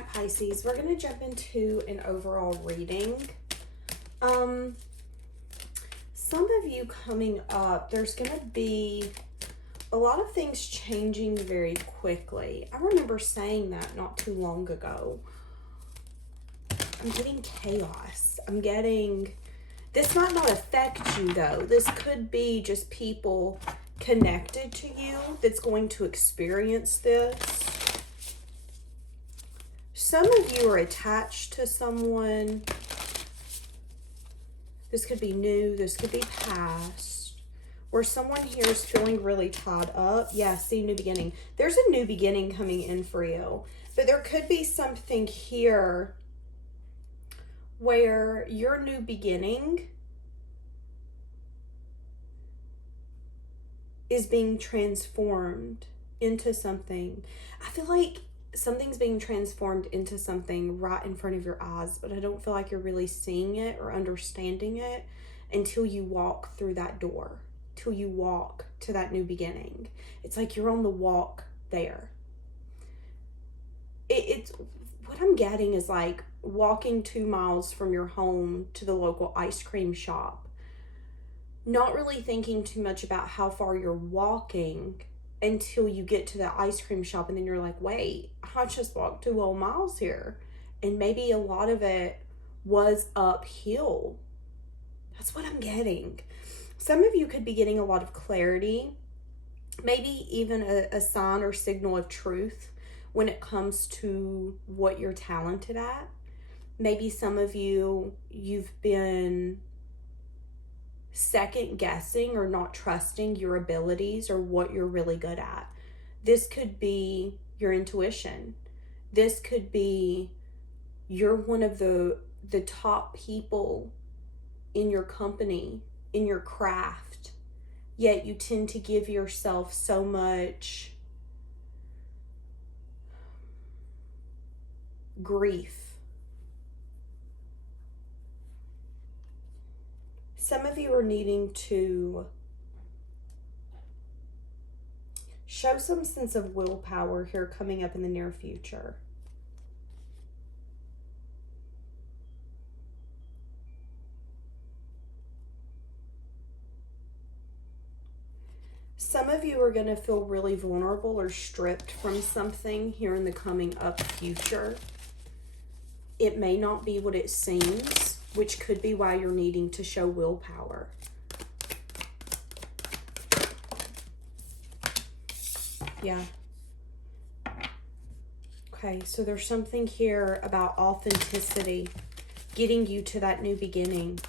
right, Pisces, we're going to jump into an overall reading. Some of you coming up, there's going to be a lot of things changing very quickly. I remember saying that not too long ago. I'm getting chaos. I'm getting... This might not affect you, though. This could be just people connected to you that's going to experience this. Some of you are attached to someone. This could be new. This could be past. Or someone here is feeling really tied up. Yeah, see, new beginning. There's a new beginning coming in for you. But there could be something here where your new beginning is being transformed into something. I feel like something's being transformed into something right in front of your eyes, but I don't feel like you're really seeing it or understanding it until you walk through that door, till you walk to that new beginning. It's like you're on the walk there. It's what I'm getting is like walking 2 miles from your home to the local ice cream shop, not really thinking too much about how far you're walking until you get to the ice cream shop, and then you're like, wait, I just walked 2 whole miles here. And maybe a lot of it was uphill. That's what I'm getting. Some of you could be getting a lot of clarity, maybe even a sign or signal of truth when it comes to what you're talented at. Maybe some of you, you've been second guessing or not trusting your abilities or what you're really good at. This could be your intuition. This could be you're one of the top people in your company, in your craft, yet you tend to give yourself so much grief. Some of you are needing to show some sense of willpower here coming up in the near future. Some of you are going to feel really vulnerable or stripped from something here in the coming up future. It may not be what it seems, which could be why you're needing to show willpower. Yeah. Okay, so there's something here about authenticity, getting you to that new beginning.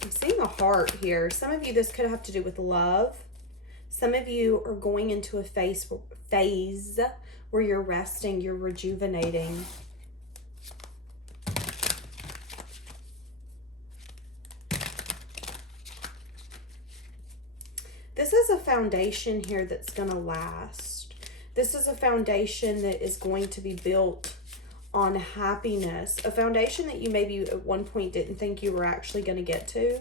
I'm seeing a heart here. Some of you, this could have to do with love. Some of you are going into a phase where you're resting, you're rejuvenating. This is a foundation here that's going to last. This is a foundation that is going to be built on happiness. A foundation that you maybe at one point didn't think you were actually going to get to.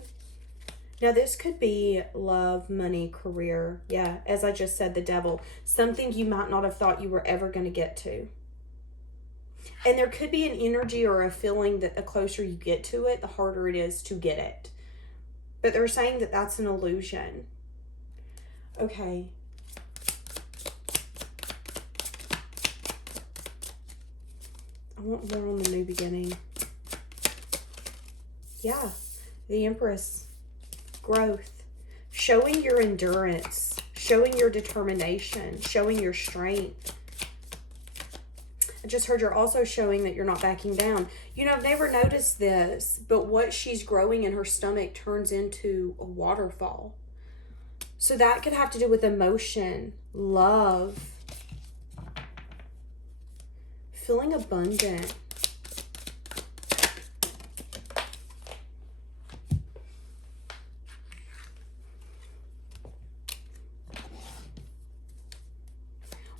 Now, this could be love, money, career. Yeah, as I just said, the devil. Something you might not have thought you were ever going to get to. And there could be an energy or a feeling that the closer you get to it, the harder it is to get it. But they're saying that that's an illusion. Okay. I want more on the new beginning. Yeah, the Empress. Growth. Showing your endurance. Showing your determination. Showing your strength. I just heard you're also showing that you're not backing down. You know, I've never noticed this, but what she's growing in her stomach turns into a waterfall. So that could have to do with emotion, love, feeling abundant.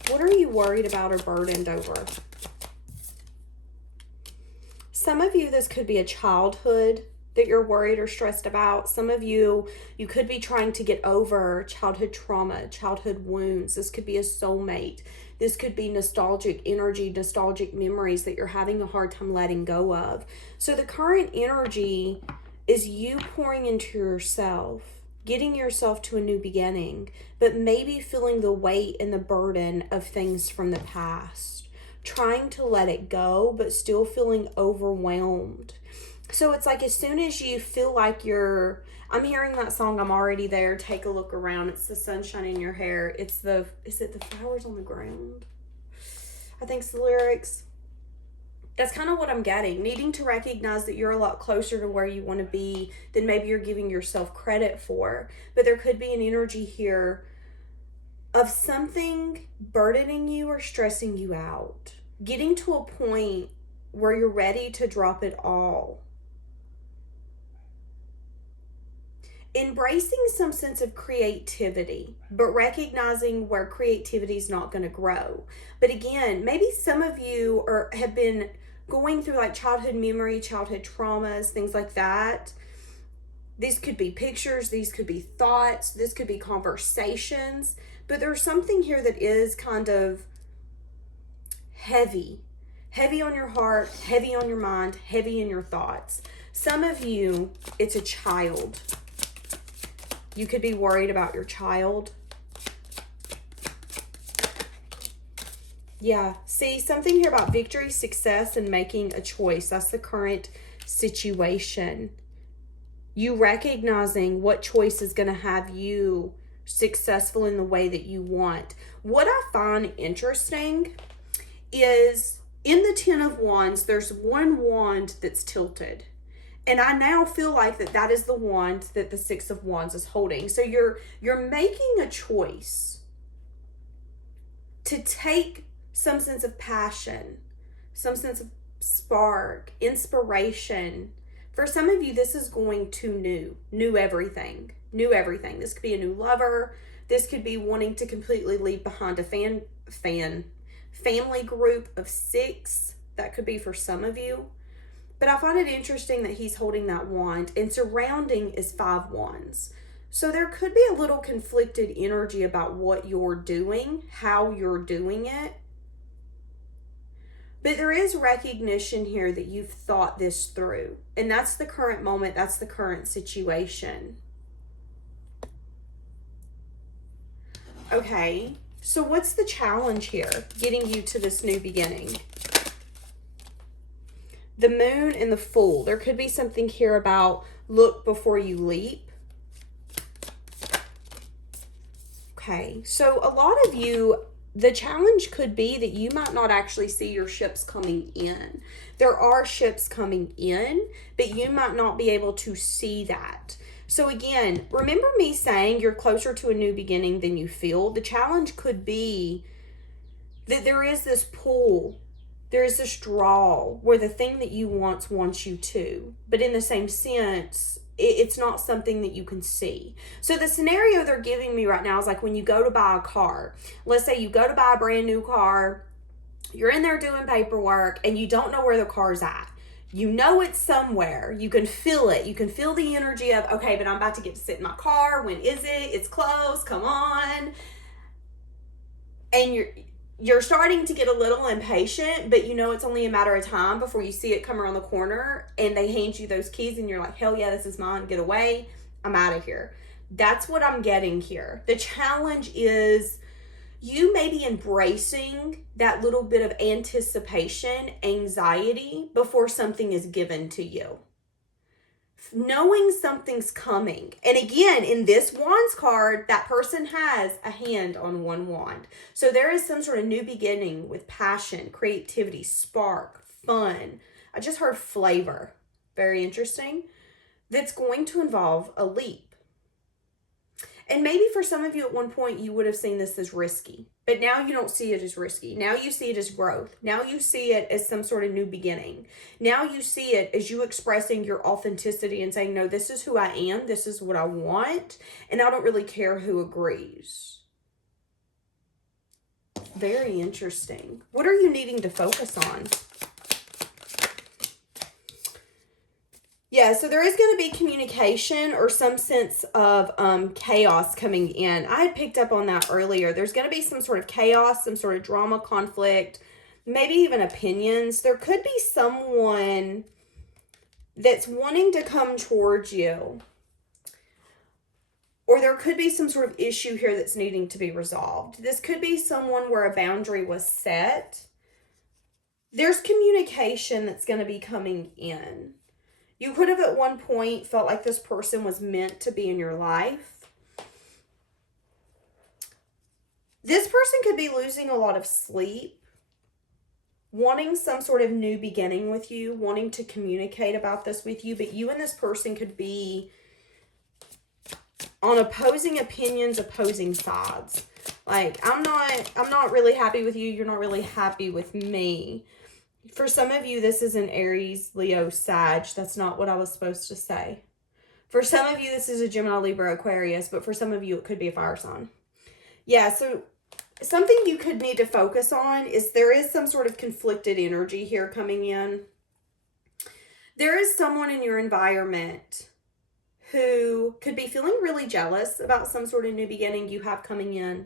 What are you worried about or burdened over? Some of you, this could be a childhood that you're worried or stressed about. Some of you, you could be trying to get over childhood trauma, childhood wounds. This could be a soulmate. This could be nostalgic energy, nostalgic memories that you're having a hard time letting go of. So the current energy is you pouring into yourself, getting yourself to a new beginning, but maybe feeling the weight and the burden of things from the past, trying to let it go, but still feeling overwhelmed. So it's like as soon as you feel like I'm hearing that song, I'm already there, take a look around. It's the sunshine in your hair. Is it the flowers on the ground? I think it's the lyrics. That's kind of what I'm getting. Needing to recognize that you're a lot closer to where you want to be than maybe you're giving yourself credit for. But there could be an energy here of something burdening you or stressing you out. Getting to a point where you're ready to drop it all. Embracing some sense of creativity, but recognizing where creativity is not going to grow. But again, maybe some of you have been going through like childhood memory, childhood traumas, things like that. These could be pictures, these could be thoughts, this could be conversations, but there's something here that is kind of heavy on your heart, heavy on your mind, heavy in your thoughts. Some of you, it's a child. You could be worried about your child. Yeah, see, something here about victory, success, and making a choice. That's the current situation. You recognizing what choice is going to have you successful in the way that you want. What I find interesting is in the Ten of Wands, there's one wand that's tilted. And I now feel like that is the wand that the Six of Wands is holding. So you're making a choice to take some sense of passion, some sense of spark, inspiration. For some of you, this is going to new everything. This could be a new lover. This could be wanting to completely leave behind a family group of 6. That could be for some of you. But I find it interesting that he's holding that wand, and surrounding is 5 wands. So there could be a little conflicted energy about what you're doing, how you're doing it. But there is recognition here that you've thought this through. And that's the current moment, that's the current situation. Okay, so what's the challenge here, getting you to this new beginning? The Moon and the Fool. There could be something here about look before you leap. Okay, so a lot of you, the challenge could be that you might not actually see your ships coming in. There are ships coming in, but you might not be able to see that. So again, remember me saying you're closer to a new beginning than you feel? The challenge could be that there is this pull. There is this draw where the thing that you wants you to, but in the same sense, it's not something that you can see. So the scenario they're giving me right now is like when you go to buy a car. Let's say you go to buy a brand new car, you're in there doing paperwork, and you don't know where the car's at. You know it's somewhere. You can feel it. You can feel the energy of, okay, but I'm about to get to sit in my car. When is it? It's close. Come on. And you're starting to get a little impatient, but you know it's only a matter of time before you see it come around the corner and they hand you those keys and you're like, hell yeah, this is mine. Get away. I'm out of here. That's what I'm getting here. The challenge is you may be embracing that little bit of anticipation, anxiety before something is given to you. Knowing something's coming. And again, in this wands card, that person has a hand on one wand. So there is some sort of new beginning with passion, creativity, spark, fun. I just heard flavor. Very interesting. That's going to involve a leap. And maybe for some of you at one point, you would have seen this as risky. But now you don't see it as risky. Now you see it as growth. Now you see it as some sort of new beginning. Now you see it as you expressing your authenticity and saying, no, this is who I am. This is what I want. And I don't really care who agrees. Very interesting. What are you needing to focus on? Yeah, so there is going to be communication or some sense of chaos coming in. I had picked up on that earlier. There's going to be some sort of chaos, some sort of drama, conflict, maybe even opinions. There could be someone that's wanting to come towards you, or there could be some sort of issue here that's needing to be resolved. This could be someone where a boundary was set. There's communication that's going to be coming in. You could have at one point felt like this person was meant to be in your life. This person could be losing a lot of sleep, wanting some sort of new beginning with you, wanting to communicate about this with you, but you and this person could be on opposing opinions, opposing sides. Like, I'm not really happy with you, you're not really happy with me. For some of you, this is an Aries, Leo, Sag. That's not what I was supposed to say. For some of you, this is a Gemini, Libra, Aquarius, but for some of you, it could be a fire sign. Yeah, so something you could need to focus on is there is some sort of conflicted energy here coming in. There is someone in your environment who could be feeling really jealous about some sort of new beginning you have coming in.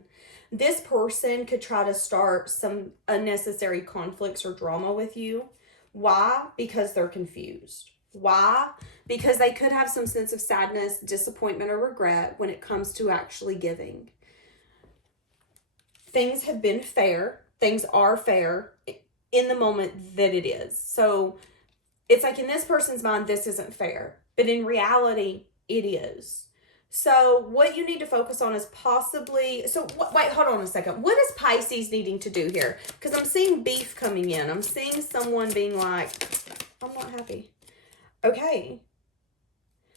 This person could try to start some unnecessary conflicts or drama with you. Why? Because they're confused. Why? Because they could have some sense of sadness, disappointment, or regret when it comes to actually giving. Things have been fair. Things are fair in the moment that it is. So it's like in this person's mind, this isn't fair. But in reality, it is. So what you need to focus on is possibly... So wait, hold on a second. What is Pisces needing to do here? Because I'm seeing beef coming in. I'm seeing someone being like, I'm not happy. Okay.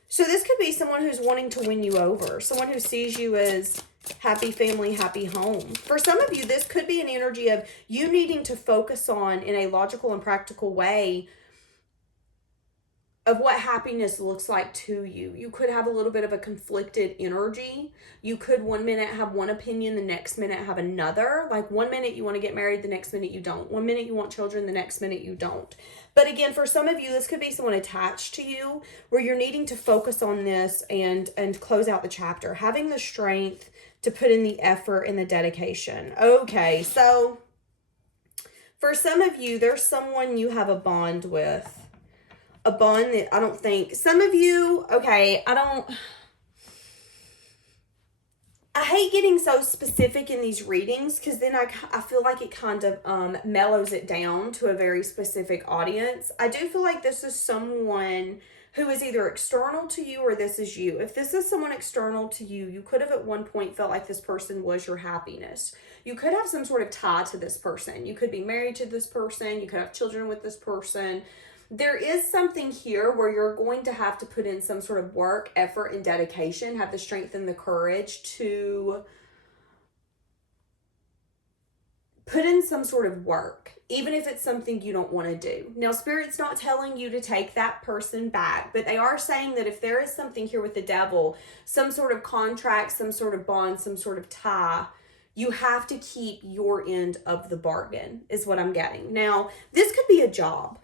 So this could be someone who's wanting to win you over. Someone who sees you as happy family, happy home. For some of you, this could be an energy of you needing to focus on, in a logical and practical way, of what happiness looks like to you. You could have a little bit of a conflicted energy. You could one minute have one opinion, the next minute have another. Like one minute you want to get married, the next minute you don't. One minute you want children, the next minute you don't. But again, for some of you, this could be someone attached to you where you're needing to focus on this and close out the chapter. Having the strength to put in the effort and the dedication. Okay, so for some of you, there's someone you have a bond with. A bond that I don't think, some of you, okay, I hate getting so specific in these readings because then I feel like it kind of mellows it down to a very specific audience. I do feel like this is someone who is either external to you or this is you. If this is someone external to you, you could have at one point felt like this person was your happiness. You could have some sort of tie to this person. You could be married to this person. You could have children with this person. There is something here where you're going to have to put in some sort of work, effort, and dedication, have the strength and the courage to put in some sort of work, even if it's something you don't want to do. Now, Spirit's not telling you to take that person back, but they are saying that if there is something here with the devil, some sort of contract, some sort of bond, some sort of tie, you have to keep your end of the bargain, is what I'm getting. Now, this could be a job.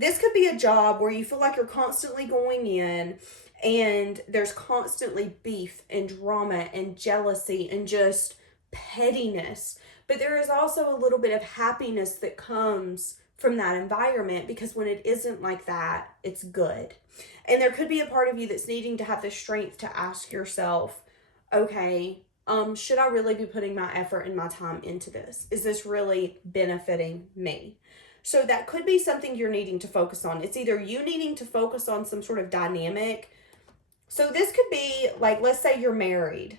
This could be a job where you feel like you're constantly going in and there's constantly beef and drama and jealousy and just pettiness. But there is also a little bit of happiness that comes from that environment because when it isn't like that, it's good. And there could be a part of you that's needing to have the strength to ask yourself, okay, should I really be putting my effort and my time into this? Is this really benefiting me? So that could be something you're needing to focus on. It's either you needing to focus on some sort of dynamic. So this could be like, let's say you're married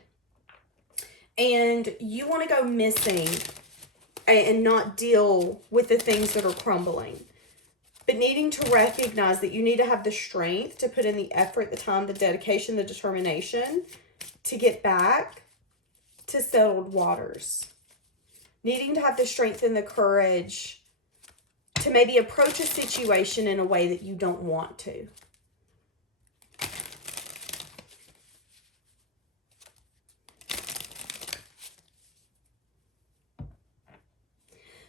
and you want to go missing and not deal with the things that are crumbling, but needing to recognize that you need to have the strength to put in the effort, the time, the dedication, the determination to get back to settled waters. Needing to have the strength and the courage to maybe approach a situation in a way that you don't want to.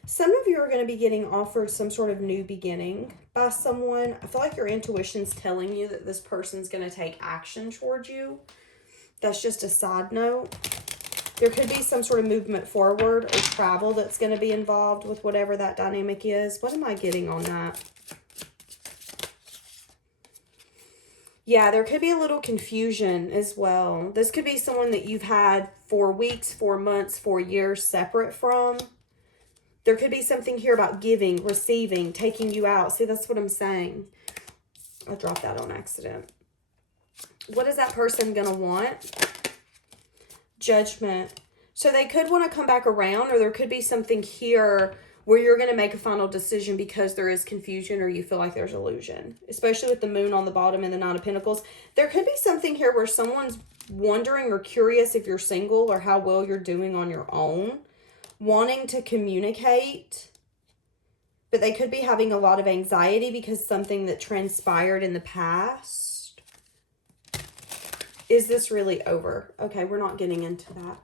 Some of you are going to be getting offered some sort of new beginning by someone. I feel like your intuition's telling you that this person's going to take action towards you. That's just a side note. There could be some sort of movement forward or travel that's going to be involved with whatever that dynamic is. What am I getting on that? Yeah, there could be a little confusion as well. This could be someone that you've had for weeks, 4 months, 4 years separate from. There could be something here about giving, receiving, taking you out. See, that's what I'm saying. I dropped that on accident. What is that person going to want? Judgment. So they could want to come back around, or there could be something here where you're going to make a final decision because there is confusion or you feel like there's illusion, especially with the moon on the bottom and the Nine of Pentacles. There could be something here where someone's wondering or curious if you're single or how well you're doing on your own, wanting to communicate, but they could be having a lot of anxiety because something that transpired in the past. Is this really over? Okay, we're not getting into that.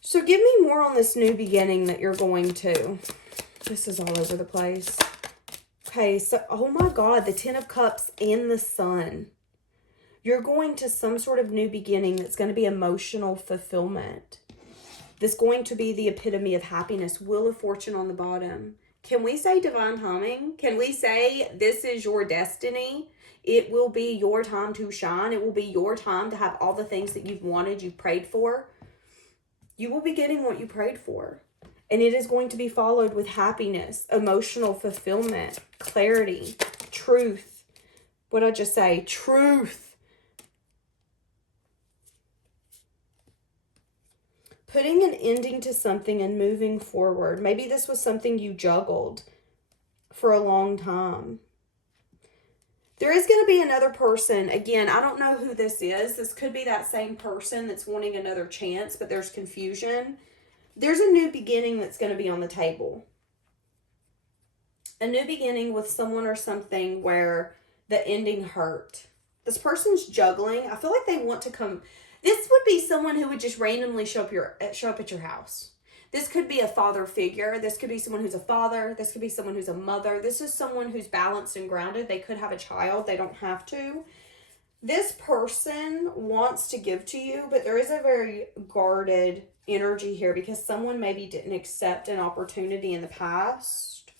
So give me more on this new beginning that you're going to. This is all over the place. Okay, so, oh my God, the Ten of Cups and the Sun. You're going to some sort of new beginning that's going to be emotional fulfillment. This is going to be the epitome of happiness. Wheel of Fortune on the bottom. Can we say divine timing? Can we say this is your destiny? It will be your time to shine. It will be your time to have all the things that you've wanted, you've prayed for. You will be getting what you prayed for. And it is going to be followed with happiness, emotional fulfillment, clarity, truth. What did I just say? Truth. Putting an ending to something and moving forward. Maybe this was something you juggled for a long time. There is going to be another person. Again, I don't know who this is. This could be that same person that's wanting another chance, but there's confusion. There's a new beginning that's going to be on the table. A new beginning with someone or something where the ending hurt. This person's juggling. I feel like they want to come. This would be someone who would just randomly show up at your house. This could be a father figure. This could be someone who's a father. This could be someone who's a mother. This is someone who's balanced and grounded. They could have a child. They don't have to. This person wants to give to you, but there is a very guarded energy here because someone maybe didn't accept an opportunity in the past.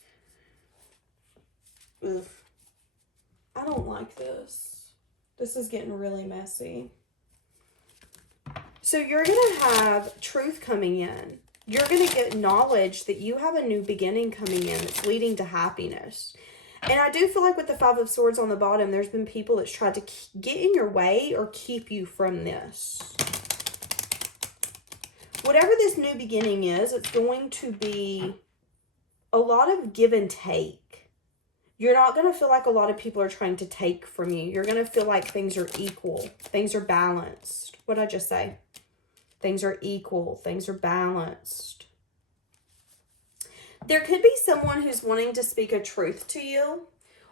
Ugh. I don't like this. This is getting really messy. So you're going to have truth coming in. You're going to get knowledge that you have a new beginning coming in that's leading to happiness. And I do feel like with the Five of Swords on the bottom, there's been people that's tried to get in your way or keep you from this. Whatever this new beginning is, it's going to be a lot of give and take. You're not going to feel like a lot of people are trying to take from you. You're going to feel like things are equal. Things are balanced. What did I just say? Things are equal. Things are balanced. There could be someone who's wanting to speak a truth to you,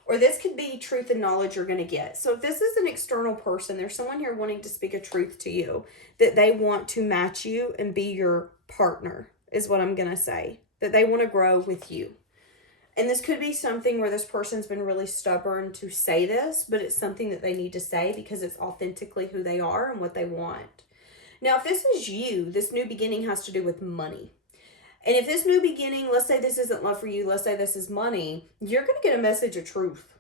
or this could be truth and knowledge you're going to get. So if this is an external person, there's someone here wanting to speak a truth to you, that they want to match you and be your partner, is what I'm going to say. That they want to grow with you. And this could be something where this person's been really stubborn to say this, but it's something that they need to say because it's authentically who they are and what they want. Now, if this is you, this new beginning has to do with money. And if this new beginning, let's say this isn't love for you, let's say this is money, you're going to get a message of truth.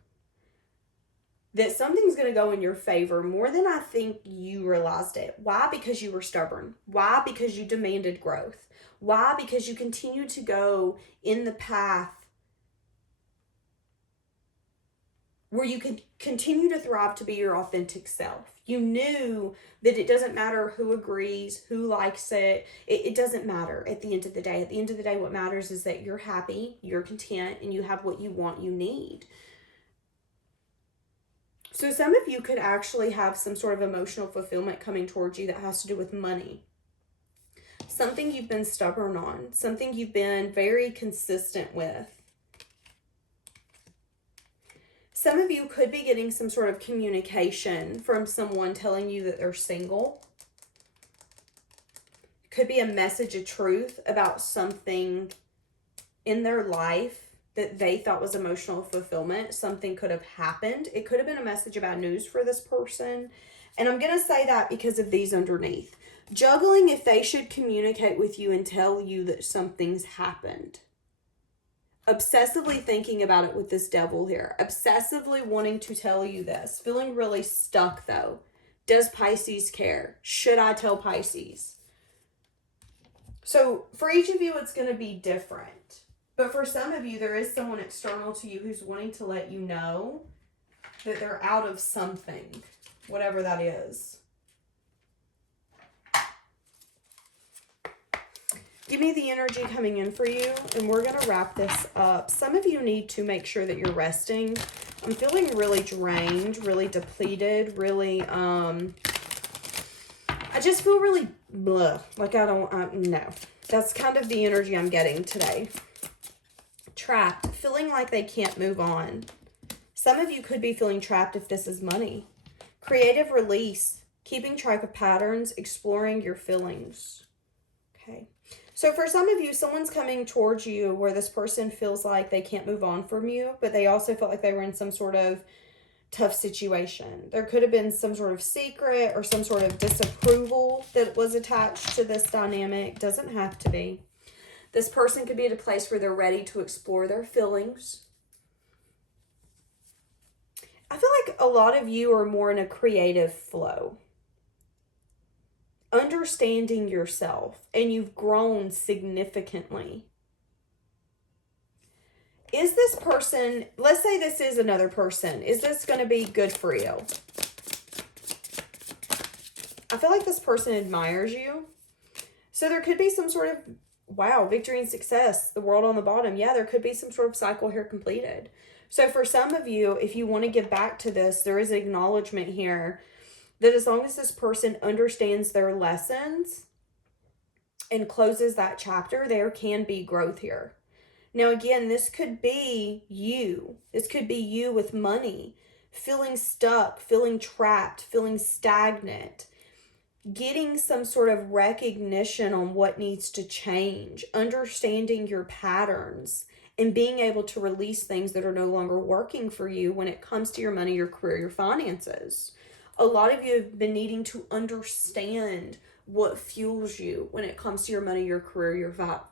That something's going to go in your favor more than I think you realized it. Why? Because you were stubborn. Why? Because you demanded growth. Why? Because you continue to go in the path where you can continue to thrive to be your authentic self. You knew that it doesn't matter who agrees, who likes it. It doesn't matter at the end of the day. At the end of the day, what matters is that you're happy, you're content, and you have what you want, you need. So some of you could actually have some sort of emotional fulfillment coming towards you that has to do with money. Something you've been stubborn on, something you've been very consistent with. Some of you could be getting some sort of communication from someone telling you that they're single. could be a message of truth about something in their life that they thought was emotional fulfillment. Something could have happened. It could have been a message about news for this person. And I'm going to say that because of these underneath. Juggling if they should communicate with you and tell you that something's happened. Obsessively thinking about it with this devil here. Obsessively wanting to tell you this. Feeling really stuck though. Does Pisces care? Should I tell Pisces? So for each of you, it's going to be different. But for some of you, there is someone external to you who's wanting to let you know that they're out of something, whatever that is. Give me the energy coming in for you, and we're going to wrap this up. Some of you need to make sure that you're resting. I'm feeling really drained, really depleted, really, I just feel really blah. Like no. That's kind of the energy I'm getting today. Trapped, feeling like they can't move on. Some of you could be feeling trapped if this is money. Creative release, keeping track of patterns, exploring your feelings. Okay. So for some of you, someone's coming towards you where this person feels like they can't move on from you, but they also felt like they were in some sort of tough situation. There could have been some sort of secret or some sort of disapproval that was attached to this dynamic. Doesn't have to be. This person could be at a place where they're ready to explore their feelings. I feel like a lot of you are more in a creative flow. Understanding yourself, and you've grown significantly. Is this person, let's say this is another person, is this going to be good for you? I feel like this person admires you. So there could be some sort of, wow, victory and success, the world on the bottom. Yeah, there could be some sort of cycle here completed. So for some of you, if you want to give back to this, there is acknowledgement here that as long as this person understands their lessons and closes that chapter, there can be growth here. Now, again, this could be you. This could be you with money, feeling stuck, feeling trapped, feeling stagnant, getting some sort of recognition on what needs to change, understanding your patterns, and being able to release things that are no longer working for you when it comes to your money, your career, your finances. A lot of you have been needing to understand what fuels you when it comes to your money, your career,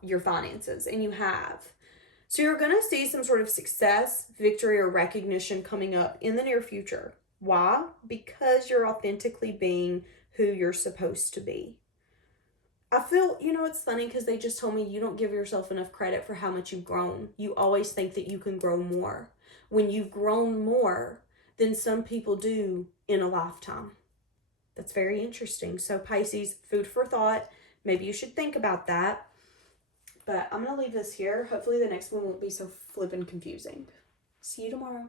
your finances, and you have. So you're going to see some sort of success, victory, or recognition coming up in the near future. Why? Because you're authentically being who you're supposed to be. I feel, it's funny because they just told me you don't give yourself enough credit for how much you've grown. You always think that you can grow more. When you've grown more than some people do in a lifetime. That's very interesting. So Pisces, food for thought. Maybe you should think about that. But I'm going to leave this here. Hopefully the next one won't be so flippin' confusing. See you tomorrow.